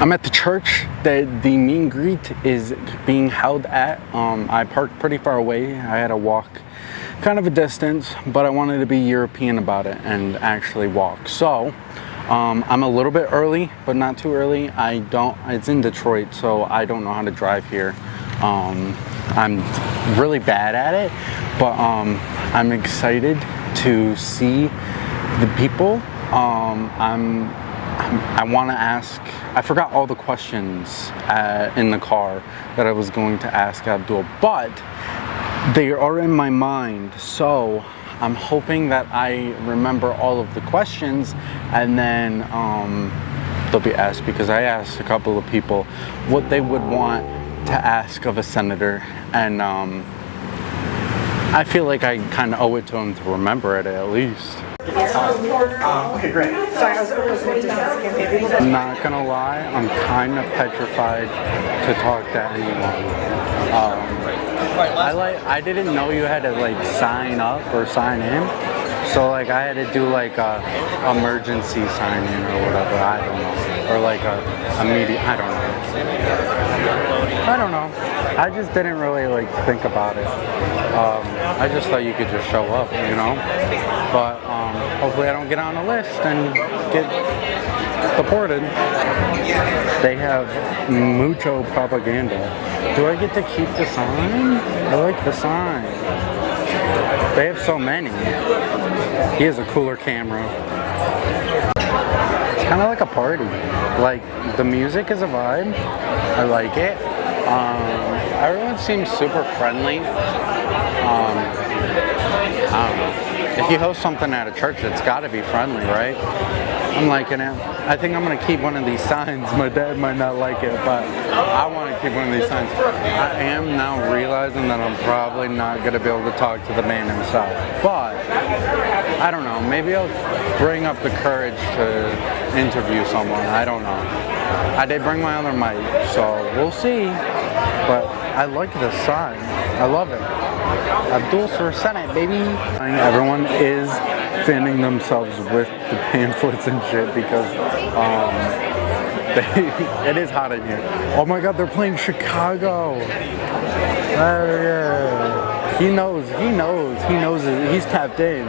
I'm at the church that the meet and greet is being held at. I parked pretty far away. I had to walk kind of a distance, but I wanted to be European about it and actually walk. So I'm a little bit early, but not too early. It's in Detroit, so I don't know how to drive here. I'm really bad at it, but I'm excited to see the people. I want to ask, I forgot all the questions in the car that I was going to ask Abdul, but they are in my mind, so I'm hoping that I remember all of the questions, and then they'll be asked, because I asked a couple of people what they would want to ask of a senator, and I feel like I kind of owe it to them to remember it at least. Okay, great. Sorry, I was I'm not gonna lie, I'm kind of petrified to talk to anyone. I didn't know you had to like sign up or sign in, so like I had to do like a emergency sign in or whatever. I don't know, or like a immediate. I don't know. I just didn't really like think about it. I just thought you could just show up, you know. But hopefully I don't get on a list and get deported. They have mucho propaganda. Do I get to keep the sign? I like the sign. They have so many. He has a cooler camera. It's kind of like a party. Like, the music is a vibe. I like it. Everyone seems super friendly. I don't know. If you host something at a church, it's got to be friendly, right? I'm liking it. I think I'm going to keep one of these signs. My dad might not like it, but I want to keep one of these signs. I am now realizing that I'm probably not going to be able to talk to the man himself. But, I don't know. Maybe I'll bring up the courage to interview someone. I don't know. I did bring my other mic, so we'll see. But I like the sign. I love it. Abdul for Senate, baby. Everyone is fanning themselves with the pamphlets and shit because it is hot in here. Oh my God, they're playing Chicago. Yeah. He knows. He's tapped in.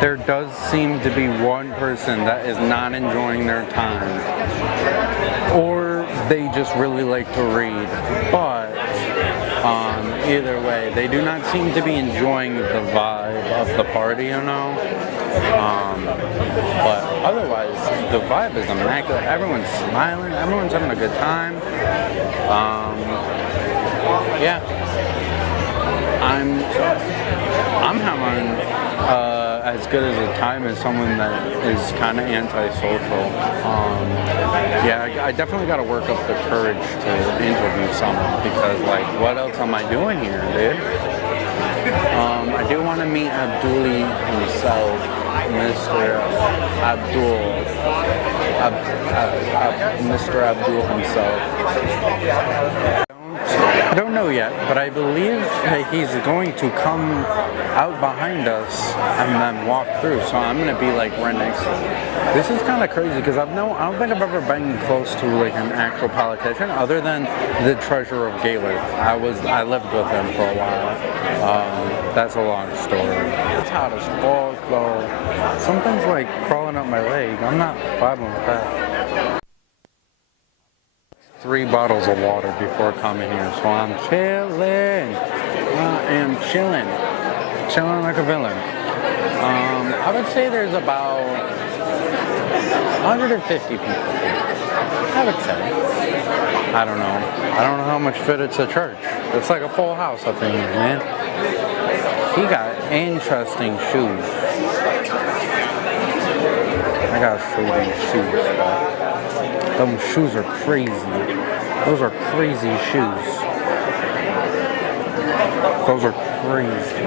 There does seem to be one person that is not enjoying their time, or they just really like to read, but either way, they do not seem to be enjoying the vibe of the party, you know. But otherwise, the vibe is immaculate. Everyone's smiling, everyone's having a good time. Yeah, I'm having as good as a time as someone that is kind of antisocial. Yeah, I definitely got to work up the courage to interview someone because, like, what else am I doing here, dude? I do want to meet Abdul himself, Mr. Abdul himself. I don't know yet, but I believe that he's going to come out behind us and then walk through. So I'm going to be like right next to him. This is kind of crazy because I don't think I've ever been close to like an actual politician other than the treasurer of Gaylord. I lived with him for a while. That's a long story. It's hot as fuck though. Something's like crawling up my leg. I'm not vibing with that. 3 bottles of water before coming here, so I'm chilling. Chilling like a villain. I would say there's about 150 people here. I would say. I don't know how much fit it's a church. It's like a full house up in here, man. He got interesting shoes. I gotta show you these shoes, bro. Those shoes are crazy. Those are crazy shoes. Those are crazy.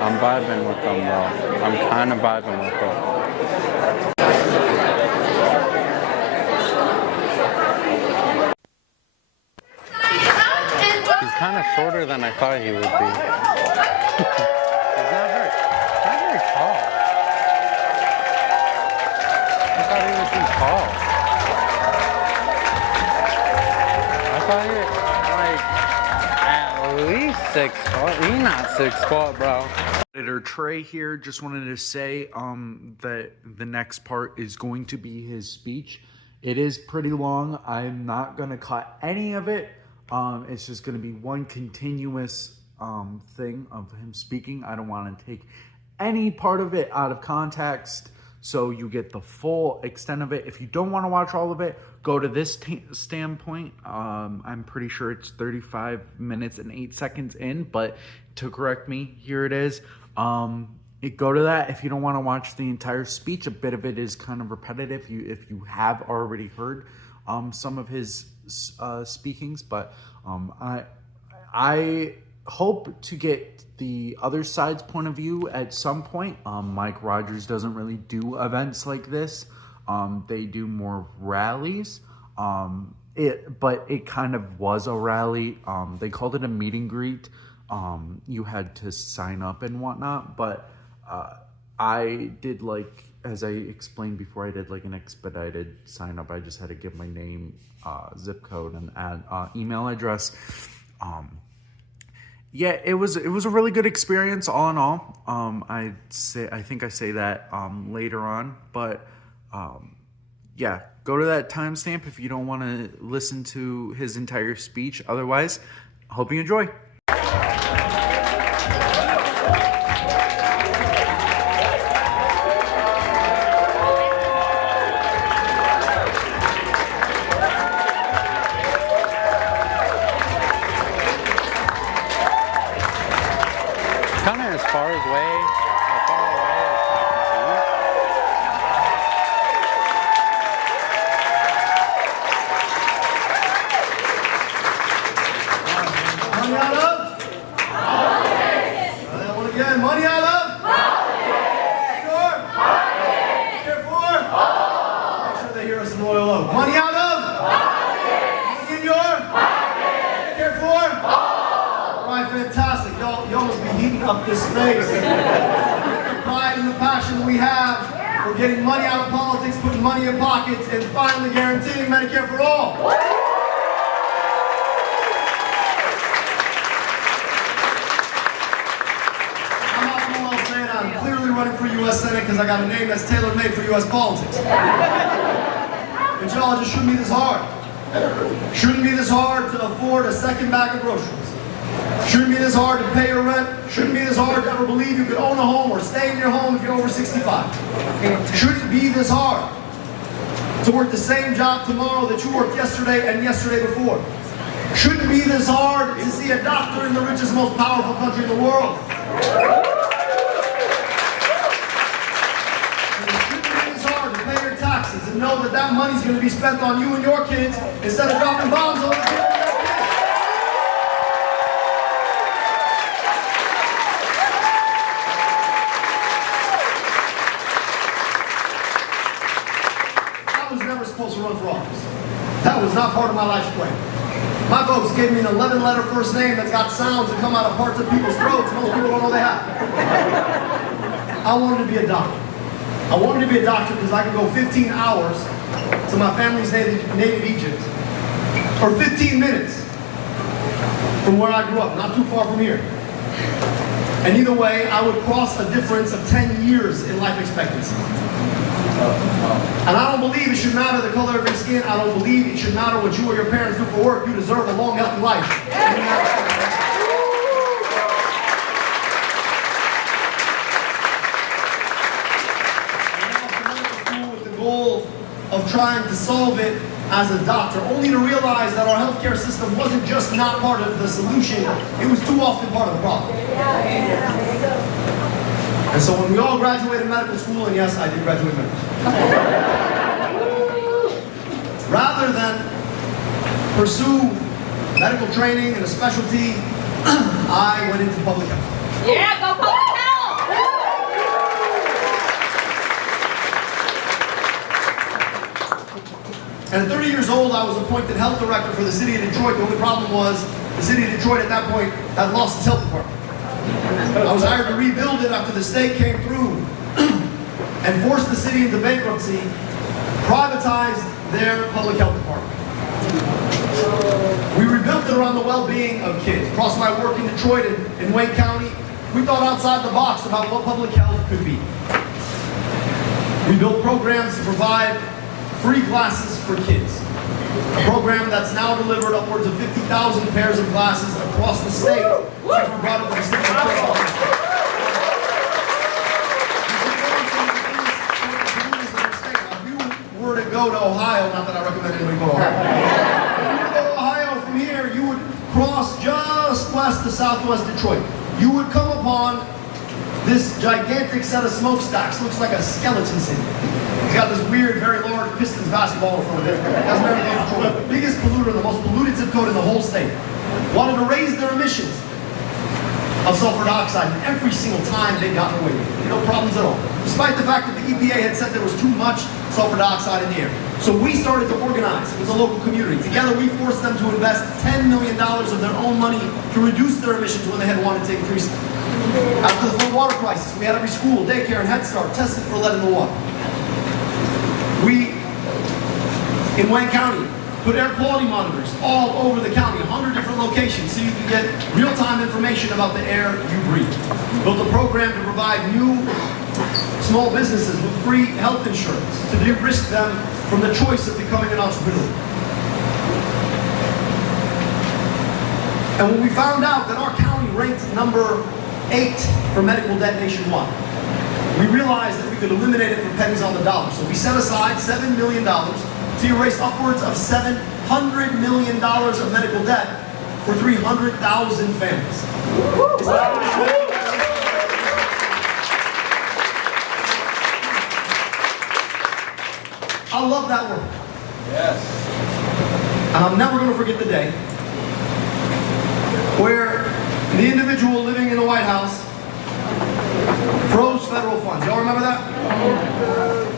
I'm vibing with them, though. I'm kind of vibing with them. He's kind of shorter than I thought he would be. He's not hurt. thought he was too tall. I thought he like at least 6 foot. He's not 6 foot, bro. Editor Trey here. Just wanted to say that the next part is going to be his speech. It is pretty long. I'm not going to cut any of it. It's just going to be one continuous thing of him speaking. I don't want to take any part of it out of context, so you get the full extent of it. If you don't want to watch all of it, go to this standpoint. I'm pretty sure it's 35 minutes and 8 seconds in, but to correct me, here it is. Go to that if you don't want to watch the entire speech. A bit of it is kind of repetitive if you have already heard some of his speakings, but I hope to get the other side's point of view at some point. Mike Rogers doesn't really do events like this. They do more rallies. But it kind of was a rally. They called it a meet and greet. You had to sign up and whatnot, but I did, like, as I explained before, I did like an expedited sign up. I just had to give my name, zip code, and add email address. Yeah, it was a really good experience all in all. I think I say that later on, but yeah, go to that timestamp if you don't want to listen to his entire speech. Otherwise, hope you enjoy. Kind of as far away as Money out of? Politics. That one again. Money out of? Politics. Sure? Politics. Care for? Make sure they hear us in Royal Oak. Money out of? Politics. Money in your? Politics. Care for? All right, fantastic. Y'all must be heating up this space. The pride and the passion we have for getting money out of politics, putting money in pockets, and finally guaranteeing Medicare for all. I'm clearly running for U.S. Senate because I got a name that's tailor-made for U.S. politics. But y'all, just shouldn't be this hard. Shouldn't be this hard to afford a second bag of groceries. Shouldn't be this hard to pay your rent. Shouldn't be this hard to ever believe you could own a home or stay in your home if you're over 65. Shouldn't be this hard to work the same job tomorrow that you worked yesterday and yesterday before. Shouldn't be this hard to see a doctor in the richest, most powerful country in the world. Taxes and know that that money's going to be spent on you and your kids instead of dropping bombs on the kids. I was never supposed to run for office. That was not part of my life's plan. My folks gave me an 11-letter first name that's got sounds that come out of parts of people's throats most people don't know they have. I wanted to be a doctor. I wanted to be a doctor because I could go 15 hours to my family's native Egypt, or 15 minutes from where I grew up, not too far from here. And either way, I would cross a difference of 10 years in life expectancy. And I don't believe it should matter the color of your skin. I don't believe it should matter what you or your parents do for work. You deserve a long, healthy life. Of trying to solve it as a doctor, only to realize that our healthcare system wasn't just not part of the solution, it was too often part of the problem. And so when we all graduated medical school, and yes, I did graduate medical school, rather than pursue medical training and a specialty, I went into public health. Yeah, go public health! And at 30 years old, I was appointed health director for the city of Detroit. The only problem was the city of Detroit at that point had lost its health department. I was hired to rebuild it after the state came through and forced the city into bankruptcy privatized their public health department. We rebuilt it around the well-being of kids. Across my work in Detroit and in Wayne County, we thought outside the box about what public health could be. We built programs to provide free glasses for kids. A program that's now delivered upwards of 50,000 pairs of glasses across the state since we brought it to the state of Detroit. Were to go to Ohio, not that I recommend anybody go to Ohio. If you were to go to Ohio from here, you would cross just west to southwest Detroit. You would come upon this gigantic set of smokestacks. Looks like a skeleton city. It's got this weird, very large Pistons basketball in front of it. That's Maryland, Detroit. The biggest polluter, the most polluted zip code in the whole state. Wanted to raise their emissions of sulfur dioxide, and every single time they got away with it. No problems at all. Despite the fact that the EPA had said there was too much sulfur dioxide in the air. So we started to organize with the local community. Together we forced them to invest $10 million of their own money to reduce their emissions when they had wanted to increase them. After the flood water crisis, we had every school, daycare, and Head Start tested for lead in the water. We, in Wayne County, put air quality monitors all over the county, 100 different locations, so you can get real-time information about the air you breathe. Built a program to provide new small businesses with free health insurance to de-risk them from the choice of becoming an entrepreneur. And when we found out that our county ranked number 8 for medical debt nationwide, we realized that we could eliminate it for pennies on the dollar. So we set aside $7 million to erase upwards of $700 million of medical debt for 300,000 families. I love that work. Yes. And I'm never going to forget the day where the individual living in the White House froze federal funds. Y'all remember that?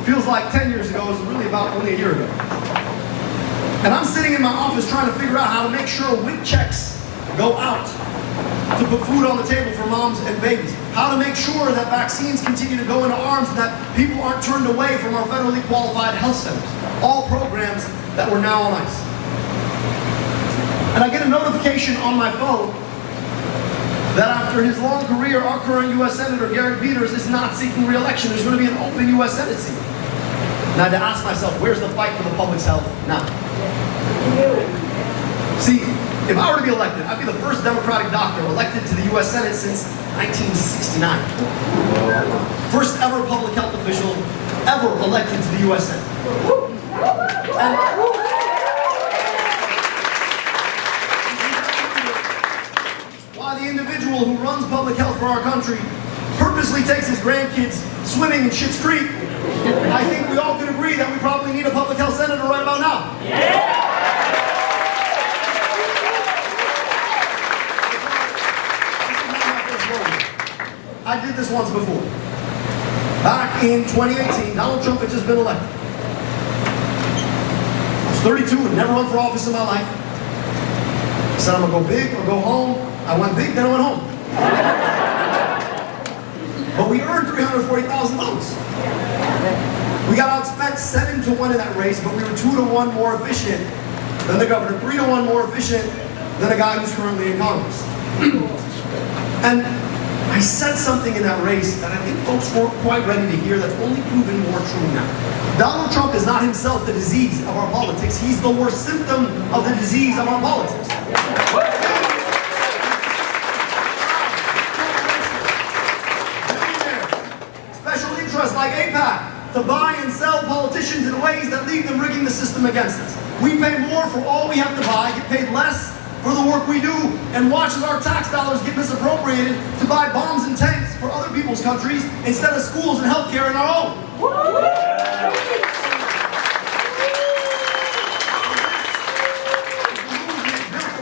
Feels like 10 years ago. It was really about only a year ago. And I'm sitting in my office trying to figure out how to make sure WIC checks go out to put food on the table for moms and babies. How to make sure that vaccines continue to go into arms and that people aren't turned away from our federally qualified health centers. All programs that were now on ice. And I get a notification on my phone that after his long career, our current U.S. Senator, Garrett Peters, is not seeking re-election. There's going to be an open U.S. Senate seat. And I had to ask myself, where's the fight for the public's health now? See, if I were to be elected, I'd be the first Democratic doctor elected to the U.S. Senate since 1969. First ever public health official ever elected to the U.S. Senate. And while the individual who runs public health for our country purposely takes his grandkids swimming in Schitt's Creek, I think we all can agree that we probably need a public health senator right about now. I did this once before. Back in 2018, Donald Trump had just been elected. I was 32 and never run for office in my life. I said I'm gonna go big or go home. I went big, then I went home. But we earned 340,000 votes. We got outspent 7-1 in that race, but we were 2-1 more efficient than the governor, 3-1 more efficient than a guy who's currently in Congress. And I said something in that race that I think folks weren't quite ready to hear that's only proven more true now. Donald Trump is not himself the disease of our politics. He's the worst symptom of the disease of our politics. Special interests like AIPAC to buy and sell politicians in ways that leave them rigging the system against us. We pay more for all we have to buy, get paid less for the work we do, and watch as our tax dollars get misappropriated to buy bombs and tanks for other people's countries instead of schools and healthcare in our own. Built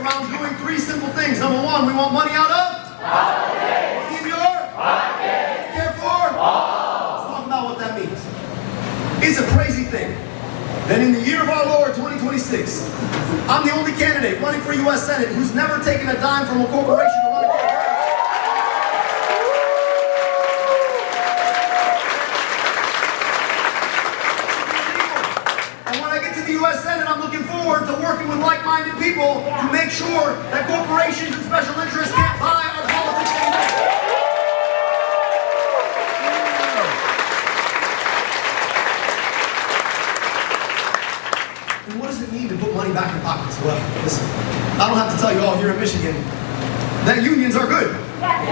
around doing 3 simple things. Number 1, we want money out of politics. Keep your pockets. Care for all. Let's talk about what that means. It's a crazy thing that in the year of our Lord 2026, I'm the only candidate running for U.S. Senate who's never taken a dime from a corporation to run a campaign. with like-minded people to make sure that corporations and special interests can't buy our politics anymore. And what does it mean to put money back in pockets? Well, listen, I don't have to tell you all here in Michigan that unions are good. That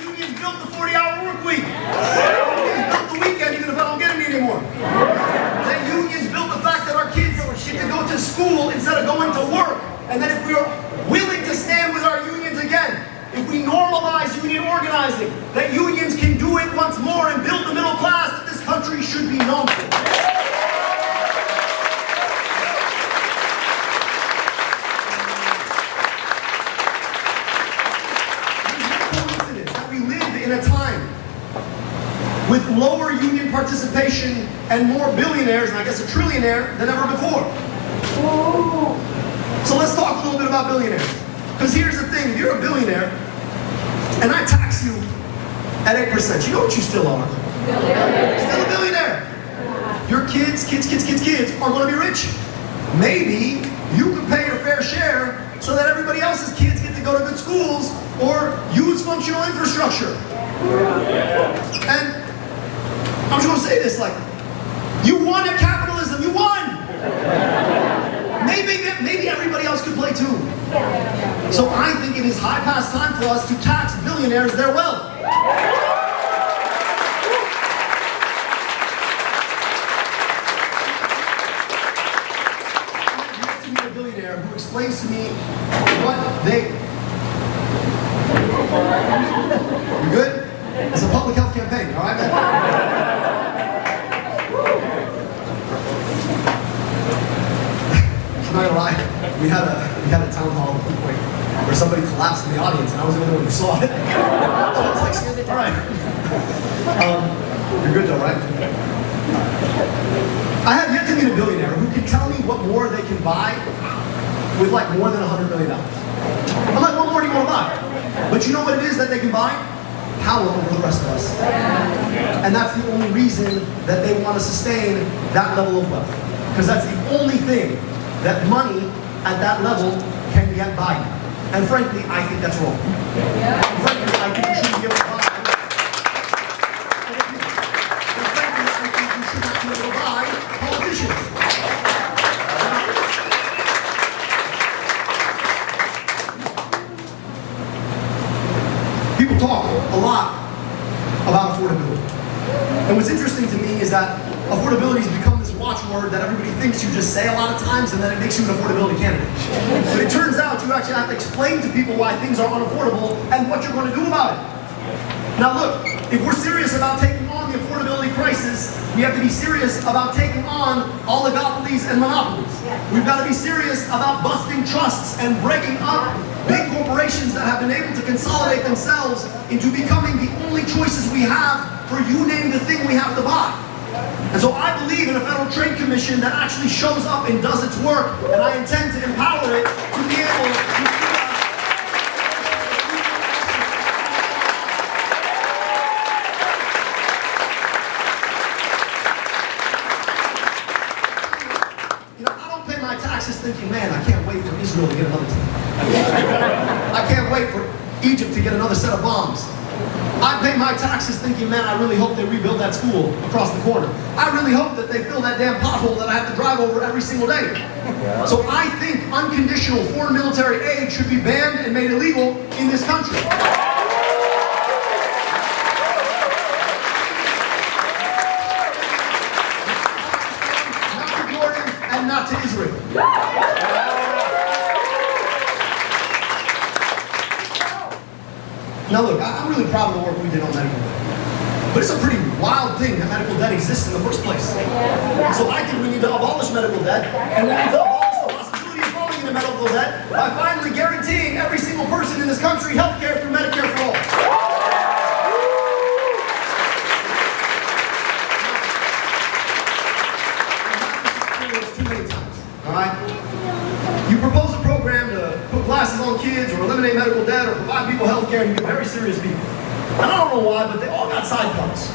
unions built the 40-hour work week. Unions built the weekend even if I don't get any anymore. That unions built the fact that our kids get to go to school instead of going to work. And that if we are willing to stand with our unions again, if we normalize union organizing, that unions can do it once more and build the middle class that this country should be known for. In a time with lower union participation and more billionaires, and I guess a trillionaire, than ever before. So let's talk a little bit about billionaires. Because here's the thing, if you're a billionaire, and I tax you at 8%, you know what you still are? Still a billionaire. Your kids are going to be rich. Maybe you could pay your fair share so that everybody else's kids get to go to good schools or use functional infrastructure. And I'm just going to say this, like, you won at capitalism, you won! Maybe everybody else could play too. So I think it is high past time for us to tax billionaires their wealth. You have to meet a billionaire who explains to me what they... You good? It's a public health campaign, all right? I'm not gonna lie, we had a town hall at one point where somebody collapsed in the audience and I was the only one who saw it. So I was like, all right. You're good though, right? I have yet to meet a billionaire who can tell me what more they can buy with like more than $100 million. I'm like, what more do you want to buy? But you know what it is that they can buy? Power over the rest of us. And that's the only reason that they want to sustain that level of wealth. Because that's the only thing that money at that level can get by you. And frankly, I think that's wrong. And frankly, I think you shouldn't be able to buy. And frankly, I think you should not be able to buy politicians. People talk a lot about affordability. And what's interesting to me is that affordability has become this watchword that everybody thinks you just say a lot of times and then it makes you an affordability candidate. But it turns out you actually have to explain to people why things are unaffordable and what you're going to do about it. Now look, if we're serious about taking on the affordability crisis, we have to be serious about taking on oligopolies and monopolies. We've got to be serious about busting trusts and breaking up big corporations that have been able to consolidate themselves into becoming the only choices we have for you name the thing we have to buy. And so I believe in a Federal Trade Commission that actually shows up and does its work, and I intend to empower it to be able to do that. You know, I don't pay my taxes thinking, man, I can't wait for Israel to get another team. I can't wait for Egypt to get another set of bombs. I pay my taxes thinking, man, I really hope they rebuild that school across the corner. I really hope that they fill that damn pothole that I have to drive over every single day. So I think unconditional foreign military aid should be banned and made illegal in this country. Not to Jordan and not to Israel. Now look, I'm really proud of the work we did on medical debt. But it's a pretty wild thing that medical debt exists in the first place. So I think we need to abolish medical debt, and we need to abolish the possibility of falling into medical debt by finally guaranteeing every single person in this country health care through Medicare for all. Too many times, all right? You propose a program to put glasses on kids or eliminate medical debt or provide people health care, and you get very serious people. And I don't know why, but they all got side parts.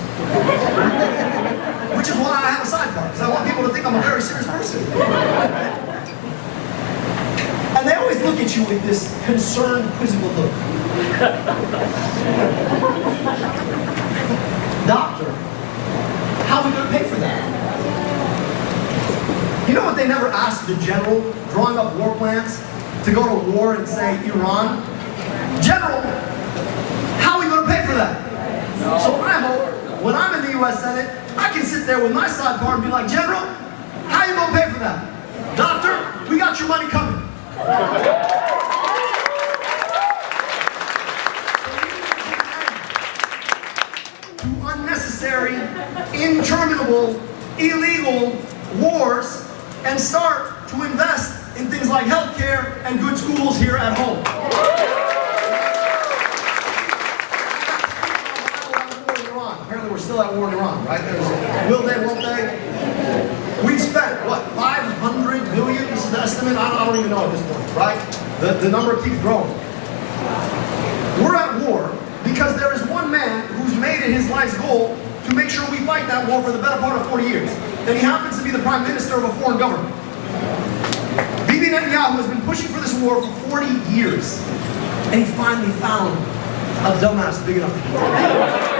Which is why I have a sidebar, because I want people to think I'm a very serious person. And they always look at you with this concerned, quizzical look. Doctor, how are we going to pay for that? You know what they never asked the general drawing up war plans to go to war and say, Iran? General, how are we going to pay for that? So I hope when I'm in the U.S. Senate, I can sit there with my sidebar and be like, General, how are you going to pay for that? Doctor, we got your money coming. To unnecessary, interminable, illegal wars and start to invest in things like healthcare and good schools here at home. Apparently we're still at war in Iran, right? Will they, won't they? We've spent, what, 500 billion? This is the estimate? I don't even know at this point, right? The number keeps growing. We're at war because there is one man who's made it his life's goal to make sure we fight that war for the better part of 40 years. And he happens to be the prime minister of a foreign government. Bibi Netanyahu has been pushing for this war for 40 years. And he finally found a dumbass big enough to do it.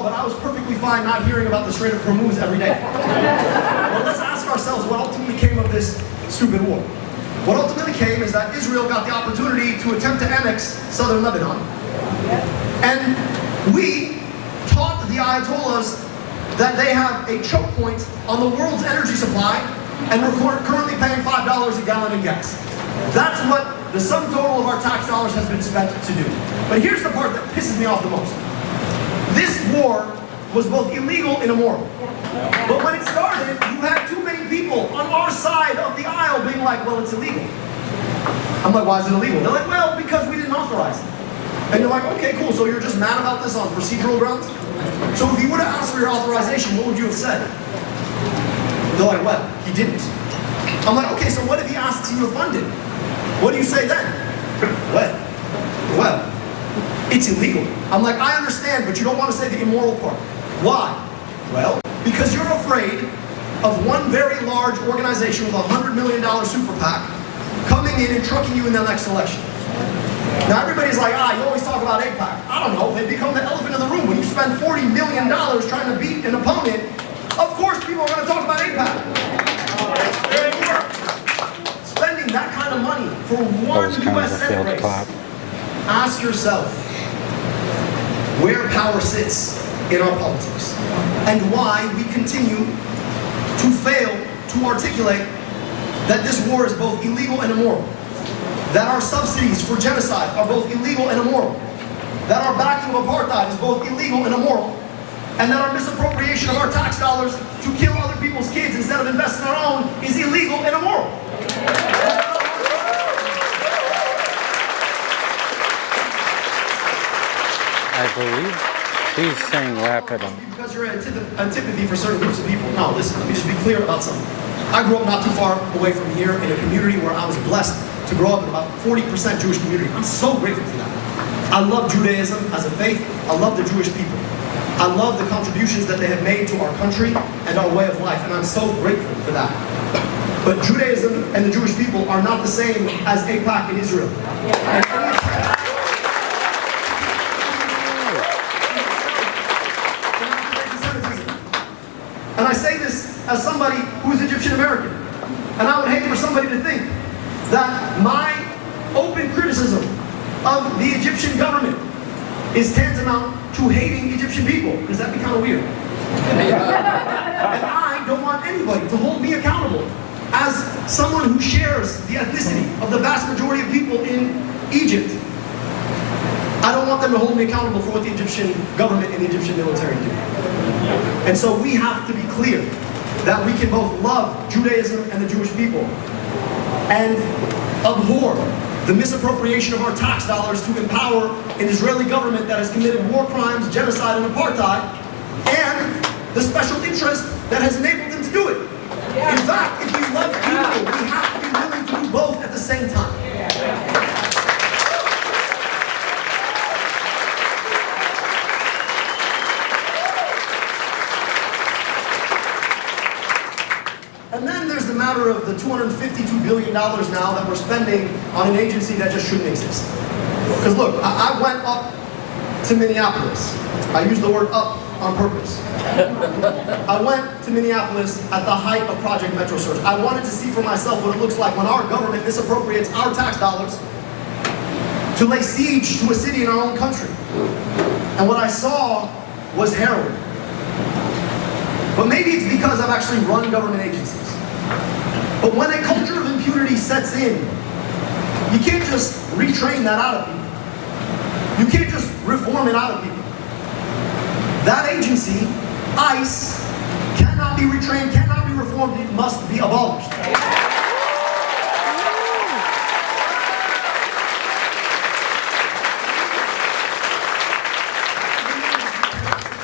But I was perfectly fine not hearing about the Strait of Hormuz every day. Well, let's ask ourselves what ultimately came of this stupid war. What ultimately came is that Israel got the opportunity to attempt to annex southern Lebanon. And we taught the Ayatollahs that they have a choke point on the world's energy supply, and we're currently paying $5 a gallon in gas. That's what the sum total of our tax dollars has been spent to do. But here's the part that pisses me off the most. This war was both illegal and immoral. But when it started, you had too many people on our side of the aisle being like, well, it's illegal. I'm like, why is it illegal? They're like, well, because we didn't authorize it. And you're like, okay, cool, so you're just mad about this on procedural grounds? So if he would have asked for your authorization, what would you have said? They're like, well, he didn't. I'm like, okay, so what if he asks you to fund it? What do you say then? Well, it's illegal. I'm like, I understand, but you don't want to say the immoral part. Why? Well, because you're afraid of one very large organization with a $100 million super PAC coming in and trucking you in the next election. Now everybody's like, you always talk about AIPAC. I don't know, they become the elephant in the room. When you spend $40 million trying to beat an opponent, of course people are going to talk about AIPAC. Spending that kind of money for one U.S. Senate race. Ask yourself where power sits in our politics and why we continue to fail to articulate that this war is both illegal and immoral, that our subsidies for genocide are both illegal and immoral, that our backing of apartheid is both illegal and immoral, and that our misappropriation of our tax dollars to kill other people's kids instead of investing in our own is illegal and immoral. I believe he's saying wrap it up. Because you're antipathy for certain groups of people. No, listen, let me just be clear about something. I grew up not too far away from here in a community where I was blessed to grow up in about 40% Jewish community. I'm so grateful for that. I love Judaism as a faith. I love the Jewish people. I love the contributions that they have made to our country and our way of life, and I'm so grateful for that. But Judaism and the Jewish people are not the same as AIPAC in Israel. And I say this as somebody who is Egyptian American. And I would hate for somebody to think that my open criticism of the Egyptian government is tantamount to hating Egyptian people, because that'd be kind of weird. And I don't want anybody to hold me accountable as someone who shares the ethnicity of the vast majority of people in Egypt. I don't want them to hold me accountable for what the Egyptian government and the Egyptian military do. And so we have to be clear that we can both love Judaism and the Jewish people and abhor the misappropriation of our tax dollars to empower an Israeli government that has committed war crimes, genocide, and apartheid, and the special interest that has enabled them to do it. In fact, if we love people, we have to be willing to do both at the same time. $52 billion now that we're spending on an agency that just shouldn't exist. Because look, I went up to Minneapolis. I used the word up on purpose. I went to Minneapolis at the height of Project Metro Surge. I wanted to see for myself what it looks like when our government misappropriates our tax dollars to lay siege to a city in our own country. And what I saw was harrowing. But maybe it's because I've actually run government agencies. But when a culture of impunity sets in, you can't just retrain that out of people. You can't just reform it out of people. That agency, ICE, cannot be retrained, cannot be reformed, it must be abolished.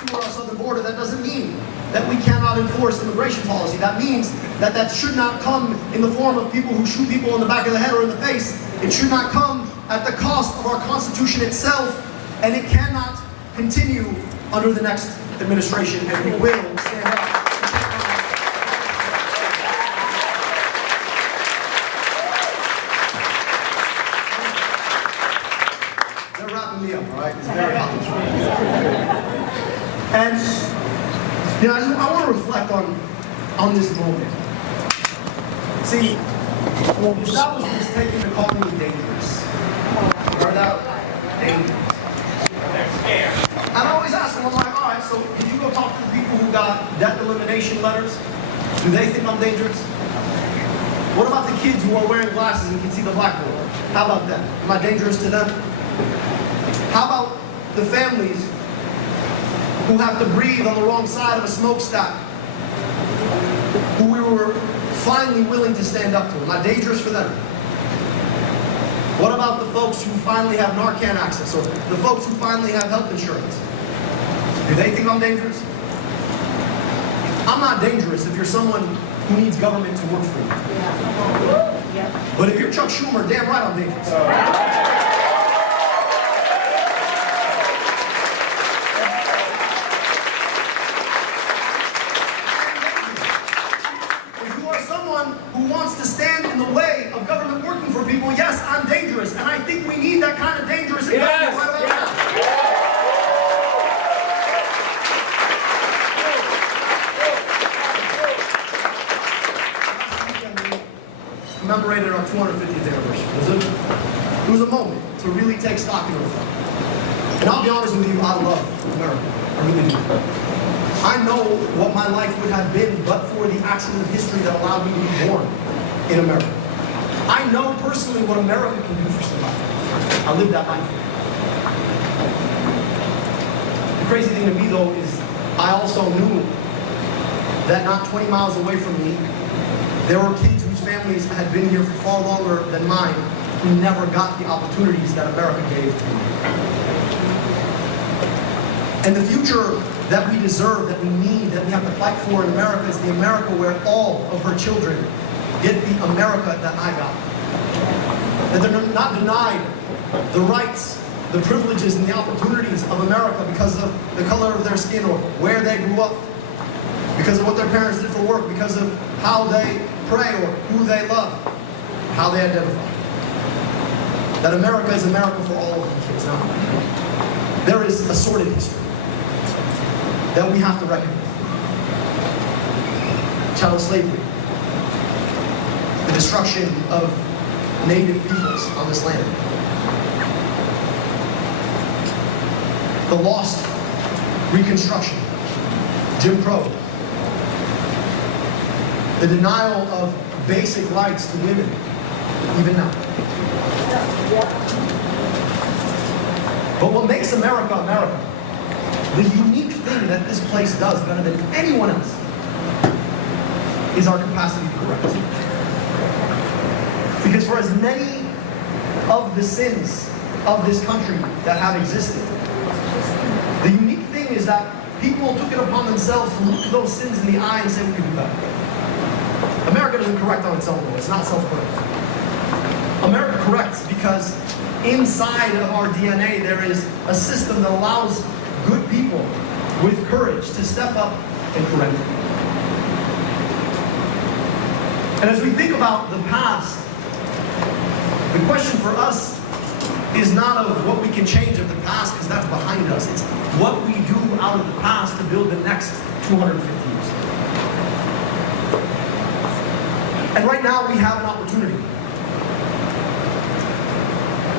To our southern border, that doesn't mean that we cannot enforce immigration policy. That means that that should not come in the form of people who shoot people in the back of the head or in the face. It should not come at the cost of our Constitution itself, and it cannot continue under the next administration, and we will stand up. They're wrapping me up, all right? It's very hot. And you know, I want to reflect on this moment. See, that was mistaken to call me dangerous. Heard that? Dangerous. And I always ask them, I'm like, all right, so did you go talk to the people who got debt elimination letters? Do they think I'm dangerous? What about the kids who are wearing glasses and can see the blackboard? How about them? Am I dangerous to them? How about the families who have to breathe on the wrong side of a smokestack, who we were finally willing to stand up to? Am I dangerous for them? What about the folks who finally have Narcan access, or the folks who finally have health insurance? Do they think I'm dangerous? I'm not dangerous if you're someone who needs government to work for you. Yeah. But if you're Chuck Schumer, damn right I'm dangerous. If you are someone who wants to stand in the way of government working for people, yes, I'm dangerous. And I think we need that kind of dangerous in government right about now. Commemorated our 250th anniversary. It was a moment to really take stock in it. And I'll be honest with you, I love America. I really do. I know what my life would have been but for the accident of history that allowed me to be born in America. I know personally what America can do for somebody. I lived that life. The crazy thing to me though is I also knew that not 20 miles away from me, there were kids whose families had been here for far longer than mine who never got the opportunities that America gave to me. And the future that we deserve, that we need, that we have to fight for in America is the America where all of her children get the America that I got. That they're not denied the rights, the privileges, and the opportunities of America because of the color of their skin or where they grew up, because of what their parents did for work, because of how they pray or who they love, or how they identify. That America is America for all of the kids. Now, there is a sordid history that we have to recognize. Chattel slavery, the destruction of native peoples on this land, the lost Reconstruction, Jim Crow, the denial of basic rights to women, even now. But what makes America America, the unique thing that this place does better than anyone else, is our capacity to correct. Because for as many of the sins of this country that have existed, the unique thing is that people took it upon themselves to look those sins in the eye and say we can do better. America doesn't correct on its own, though. It's not self-correct. America corrects because inside of our DNA there is a system that allows good people with courage to step up and correct it. And as we think about the past, the question for us is not of what we can change of the past, because that's behind us. It's what we do out of the past to build the next 250 years. And right now we have an opportunity.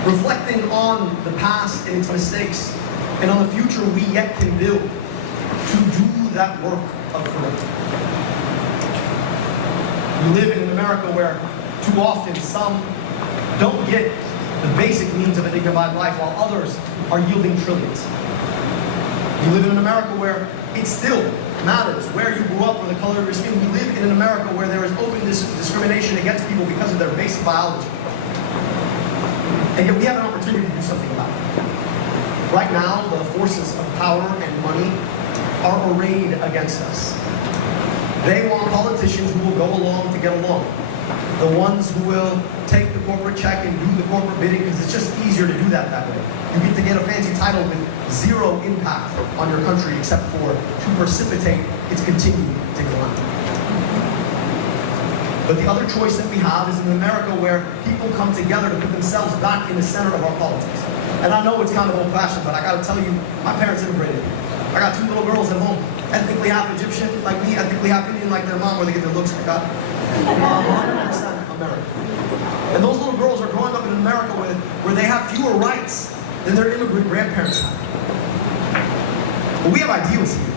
Reflecting on the past and its mistakes, and on the future we yet can build, to do that work of correction. We live in an America where too often some don't get the basic means of a dignified life, while others are yielding trillions. We live in an America where it still matters where you grew up or the color of your skin. We live in an America where there is open discrimination against people because of their basic biology. And yet we have an opportunity to do something about it. Right now, the forces of power and money are arrayed against us. They want politicians who will go along to get along. The ones who will take the corporate check and do the corporate bidding, because it's just easier to do that way. You get to get a fancy title with zero impact on your country except for to precipitate its continued decline. But the other choice that we have is in America, where people come together to put themselves back in the center of our politics. And I know it's kind of old-fashioned, but I got to tell you, my parents immigrated. I got 2 little girls at home, ethnically half Egyptian like me, ethnically half Indian like their mom, where they get their looks like that. 100% American. And those little girls are growing up in America where they have fewer rights than their immigrant grandparents had. But we have ideals here.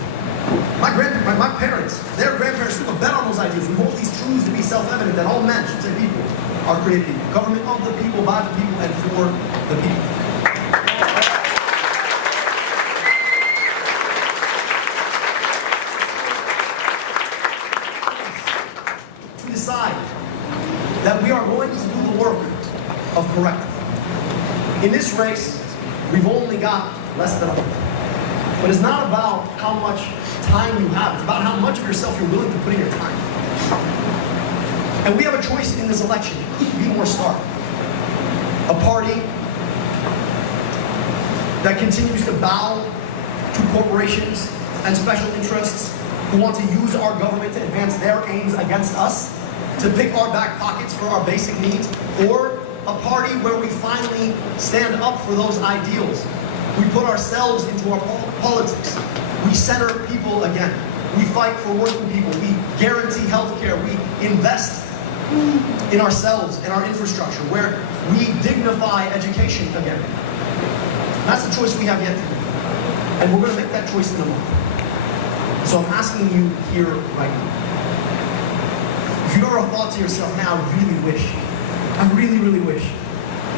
My parents, their grandparents took a bet on those ideals. We hold these truths to be self-evident, that all men, should say people, are created equal. Government of the people, by the people, and for the people. To decide that we are going to do the work of correcting. In this race, we've only got less than a month. But it's not about how much time you have. It's about how much of yourself you're willing to put in your time. And we have a choice in this election. It couldn't be more stark. A party that continues to bow to corporations and special interests who want to use our government to advance their aims against us, to pick our back pockets for our basic needs, or a party where we finally stand up for those ideals. We put ourselves into our politics. We center people again. We fight for working people. We guarantee health care. We invest in ourselves and our infrastructure, where we dignify education again. That's the choice we have yet to make. And we're going to make that choice in a month. So I'm asking you here right now. If you ever thought to yourself, man, I really, really wish,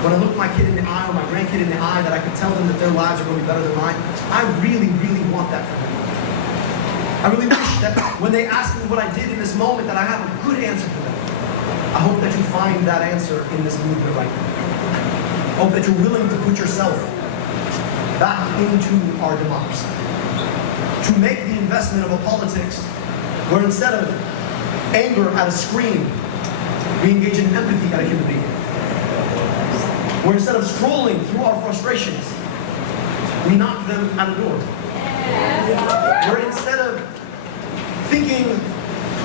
when I look my kid in the eye or my grandkid in the eye, that I could tell them that their lives are going to be better than mine. I really, really want that for them. I really wish that when they ask me what I did in this moment, that I have a good answer for them. I hope that you find that answer in this movement right now. I hope that you're willing to put yourself back into our democracy. To make the investment of a politics where instead of anger at a screen, we engage in empathy at a human being. Where instead of scrolling through our frustrations, we knock them at a door. Where instead of thinking,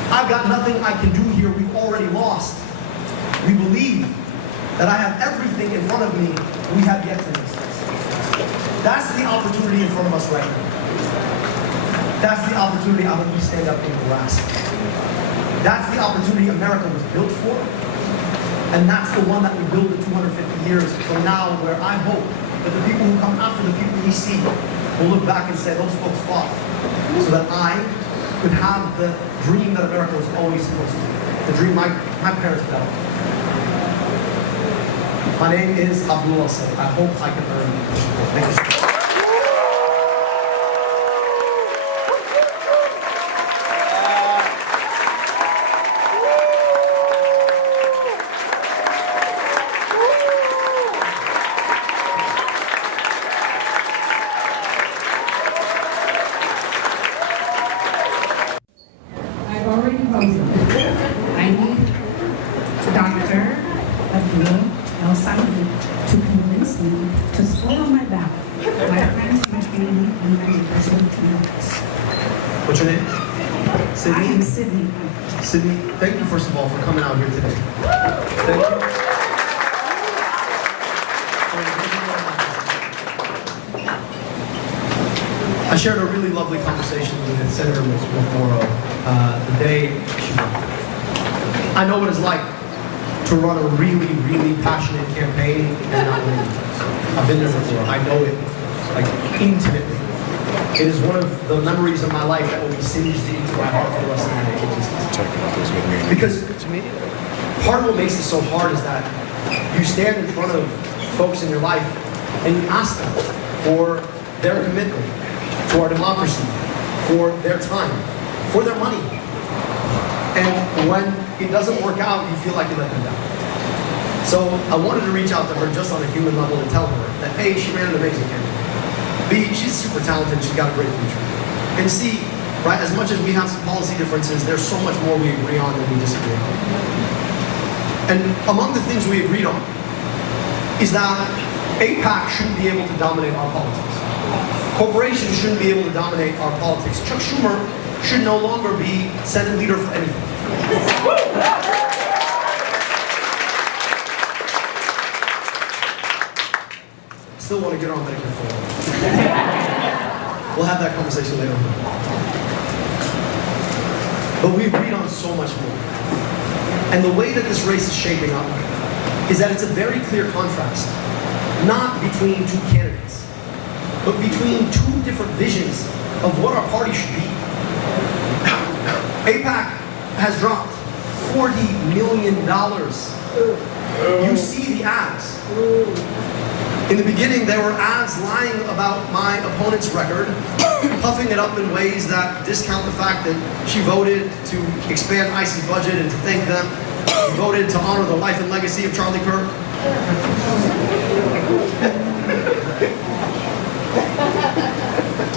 I've got nothing I can do here, we've already lost, we believe that I have everything in front of me we have yet to miss. That's the opportunity in front of us right now. That's the opportunity I hope we stand up and grasp. That's the opportunity America was built for. And that's the one that we build in 250 years from now, where I hope that the people who come after the people we see will look back and say, those folks fought, so that I could have the dream that America was always supposed to be, the dream my parents built. My name is Abdul El-Syed. I hope I can earn your support. Thank you so much. I've already posted. I need Dr. Abdul El-Syed to convince me to spoil my ballot. My friends, my family, and my neighbors will tell us. What's your name? I Sydney? am Sydney. Sydney, thank you first of all for coming out here today. Thank you. I shared a really lovely conversation with Senator McMorrow the day she left. I know what it's like to run a really, really passionate campaign and not win. I've been there before. I know it, like, intimately. It is one of the memories of my life that will be singed into my heart for the rest of my existence. Because part of what makes it so hard is that you stand in front of folks in your life and you ask them for their commitment to our democracy, for their time, for their money. And when it doesn't work out, you feel like you let them down. So I wanted to reach out to her just on a human level and tell her that A, she ran an amazing campaign. B, she's super talented, she's got a great future. And C, right, as much as we have some policy differences, there's so much more we agree on than we disagree on. And among the things we agreed on is that AIPAC shouldn't be able to dominate our politics. Corporations shouldn't be able to dominate our politics. Chuck Schumer should no longer be Senate leader for anything. Still want to get on Medicare for all. We'll have that conversation later on. But we agreed on so much more. And the way that this race is shaping up is that it's a very clear contrast, not between two candidates, but between two different visions of what our party should be. AIPAC has dropped $40 million. You see the ads. In the beginning, there were ads lying about my opponent's record, puffing it up in ways that discount the fact that she voted to expand ICE's budget and to thank them. She voted to honor the life and legacy of Charlie Kirk.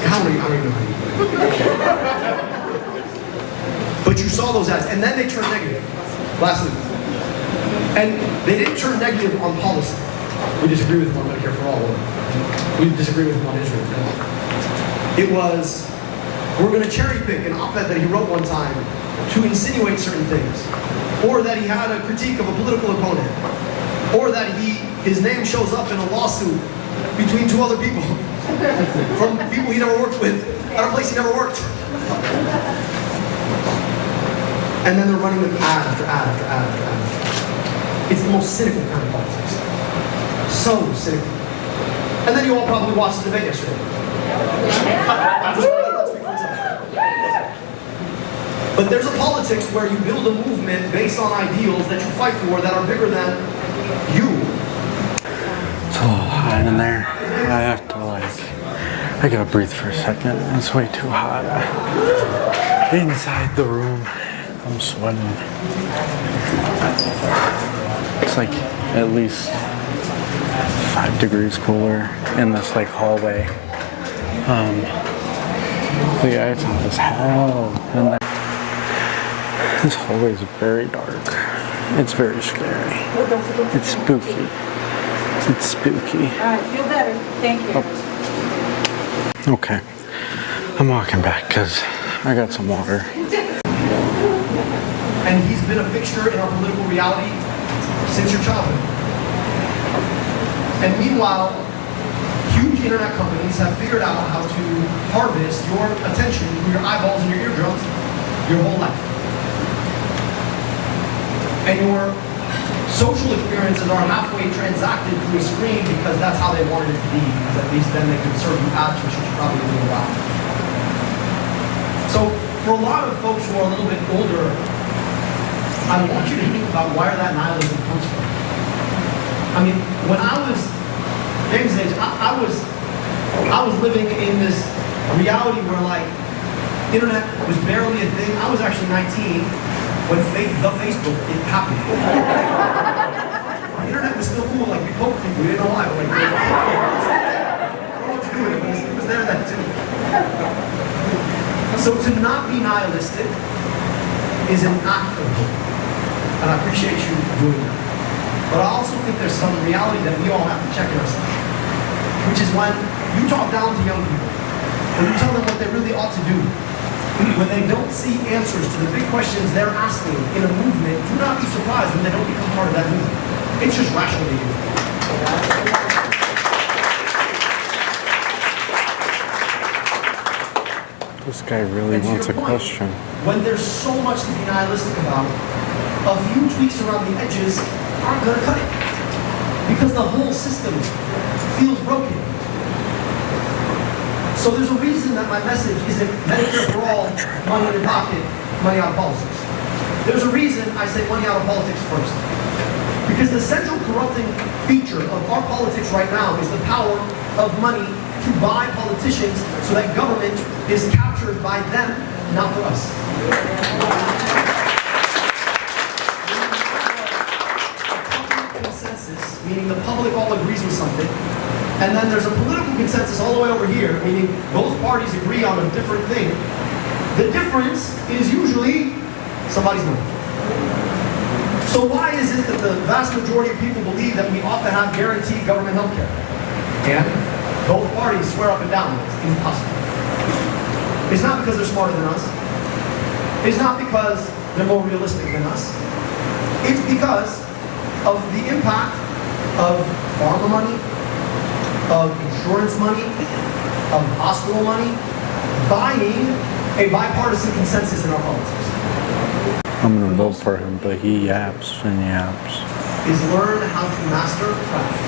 How are you doing? But you saw those ads, and then they turned negative last week. And they didn't turn negative on policy. We disagree with him on Medicare for all. We disagree with him on Israel. It was, we're going to cherry pick an op-ed that he wrote one time to insinuate certain things, or that he had a critique of a political opponent, or that his name shows up in a lawsuit between two other people from people he never worked with at a place he never worked. And then they're running them ad after ad after ad after ad. It's the most cynical kind of politics. So cynical. And then you all probably watched the debate yesterday. But there's a politics where you build a movement based on ideals that you fight for that are bigger than you. It's a little hot in there. I have to I gotta breathe for a second. It's way too hot. Inside the room, I'm sweating. It's like at least 5 degrees cooler in this like hallway. But yeah, it's hot as hell in there. This hallway is very dark. It's very scary. It's spooky. It's spooky. All right, feel better. Thank you. Oh. Okay. I'm walking back because I got some water. And he's been a fixture in our political reality since your childhood. And meanwhile, huge internet companies have figured out how to harvest your attention through your eyeballs and your eardrums your whole life. And your social experiences are halfway transacted through a screen because that's how they wanted it to be, because at least then they could serve you ads, which you should probably do a lot. So for a lot of folks who are a little bit older, I want you to think about where that nihilism comes from. I mean, when I was James' age, I was living in this reality where like internet was barely a thing. I was actually 19 when the Facebook it happened. The internet was still cool, like we poked people, we didn't know why. Like, I don't know what to do with it, but it was there then too. So to not be nihilistic is an act of hope. And I appreciate you doing that. But I also think there's some reality that we all have to check in ourselves. Which is when you talk down to young people, or you tell them what they really ought to do, when they don't see answers to the big questions they're asking in a movement, do not be surprised when they don't become part of that movement. It's just rational behavior. This guy really wants a question. When there's so much to be nihilistic about, a few tweaks around the edges aren't going to cut it. Because the whole system feels broken. So there's a reason that my message isn't Medicare for all, money in your pocket, money out of politics. There's a reason I say money out of politics first. Because the central corrupting feature of our politics right now is the power of money to buy politicians so that government is captured by them, not for us. Consensus, meaning the public all agrees with something, and then there's a political consensus all the way over here, meaning both parties agree on a different thing. The difference is usually somebody's money. So why is it that the vast majority of people believe that we ought to have guaranteed government health care? And both parties swear up and down that it's impossible. It's not because they're smarter than us. It's not because they're more realistic than us. It's because of the impact of pharma money, of insurance money, of hospital money, buying a bipartisan consensus in our politics. I'm gonna vote for him, but he yaps and yaps. Is learn how to master craft,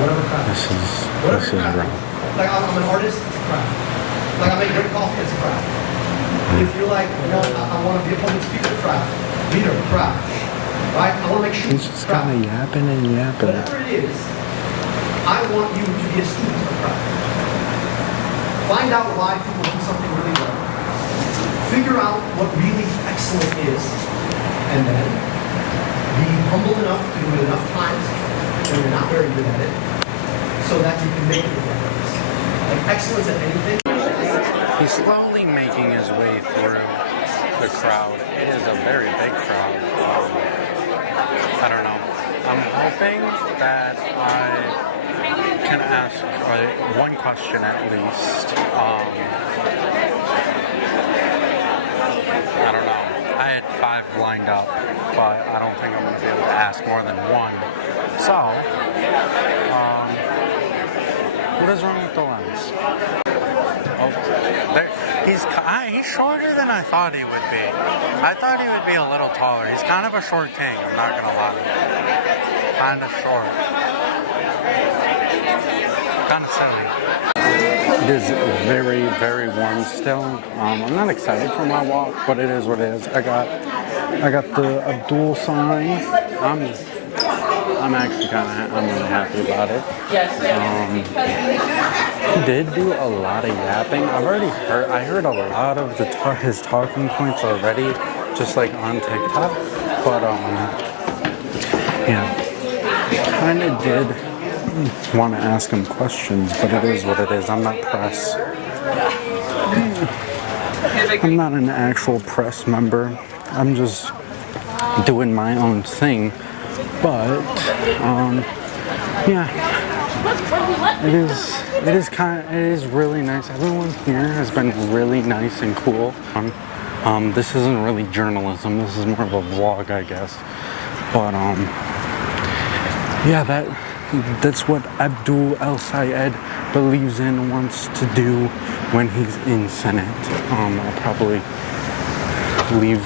whatever craft. This is craft. wrong. Like I'm an artist, it's a craft. Like I make great coffee, it's a craft. If you're like, you know, I want to be a public speaker, craft. Leader, craft. Right? I want to make sure. He's just kind of yapping and yapping. Whatever it is, I want you to be a student of craft. Find out why people do something really well. Figure out what really excellent is, and then be humble enough to do it enough times when you're not very good at it, so that you can make it a difference. Like excellence at anything. He's slowly making his way through the crowd. It is a very big crowd. I don't know. I'm hoping that I can ask one question at least. I don't know. I had 5 lined up, but I don't think I'm going to be able to ask more than one. So, what is wrong with the lens? Oh, he's shorter than I thought he would be. I thought he would be a little taller. He's kind of a short king, I'm not going to lie. Kind of short. Kind of silly. It is very, very warm still. I'm not excited for my walk, but it is what it is. I got the Abdul sign. I'm actually I'm really happy about it. He did do a lot of yapping. I heard a lot of his talking points already, just like on TikTok. But yeah, kind of did want to ask him questions, but it is what it is. I'm not press. I'm not an actual press member. I'm just doing my own thing. But yeah, it is really nice. Everyone here has been really nice and cool. This isn't really journalism. This is more of a vlog, I guess. But yeah, that's what Abdul El-Syed believes in and wants to do when he's in Senate. I'll probably leave.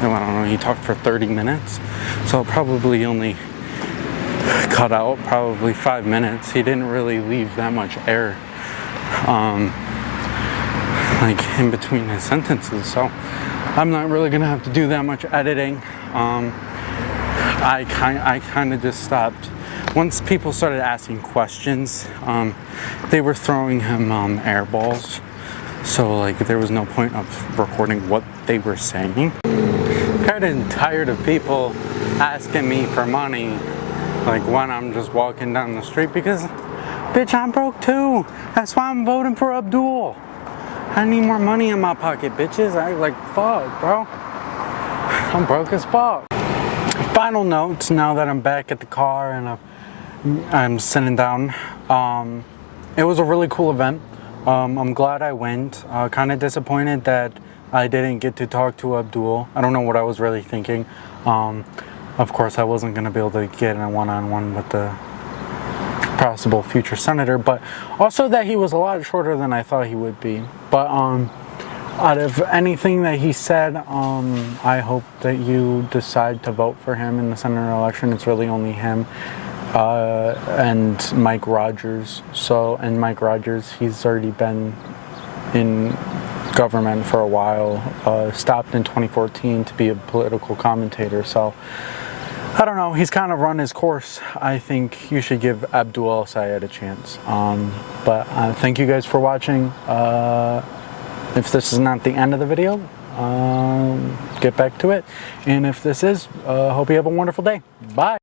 I don't know, he talked for 30 minutes, so I'll probably only cut out probably 5 minutes. He didn't really leave that much air, like in between his sentences, so I'm not really gonna have to do that much editing. I kind of just stopped. Once people started asking questions, they were throwing him air balls, so like there was no point of recording what they were saying. Kind of tired of people asking me for money, like when I'm just walking down the street, because bitch, I'm broke too. That's why I'm voting for Abdul. I need more money in my pocket, bitches. I like fuck, bro. I'm broke as fuck. Final notes now that I'm back at the car and I'm sitting down. It was a really cool event. I'm glad I went. Kind of disappointed that I didn't get to talk to Abdul. I don't know what I was really thinking. Of course, I wasn't going to be able to get in a one-on-one with the possible future senator, but also that he was a lot shorter than I thought he would be. But out of anything that he said, I hope that you decide to vote for him in the senator election. It's really only him and Mike Rogers. And Mike Rogers, he's already been in government for a while, stopped in 2014 to be a political commentator. So I don't know, he's kind of run his course. I think you should give Abdul El-Syed a chance. But thank you guys for watching. If this is not the end of the video, get back to it. And if this is, hope you have a wonderful day. Bye.